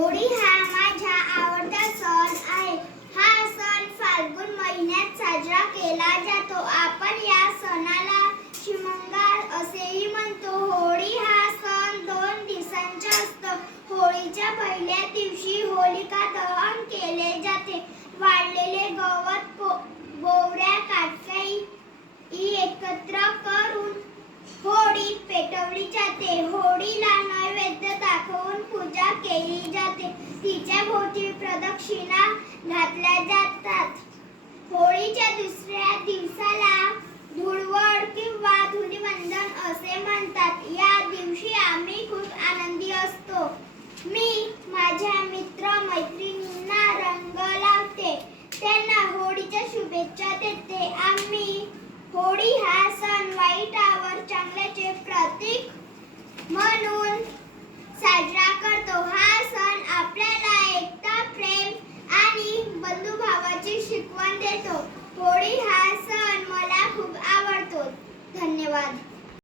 होळी हा माझा आवडता सण आहे. हा सण फाल्गुन महिन्यात साजरा केला जातो. आपण या सणाला शिमगा असेही म्हणतो. होळी हा सण 2 दिवसांचा असतो. होळीच्या पहिल्या दिवशी होलिका दहन केले जाते. वाळलेले गवत, गोवऱ्या, काटकई एकत्र करून होळी पेटवली जाते. होळीला नैवेद्य दाखवून पूजा केली जाते. तिच्या भोवती प्रदक्षिणा घातल्या जातात. होळीच्या दुसऱ्या दिवसाला धुळवड किंवा धुलीवंदन असे म्हणतात. या दिवशी आम्ही खूप आनंदी असतो. मी माझ्या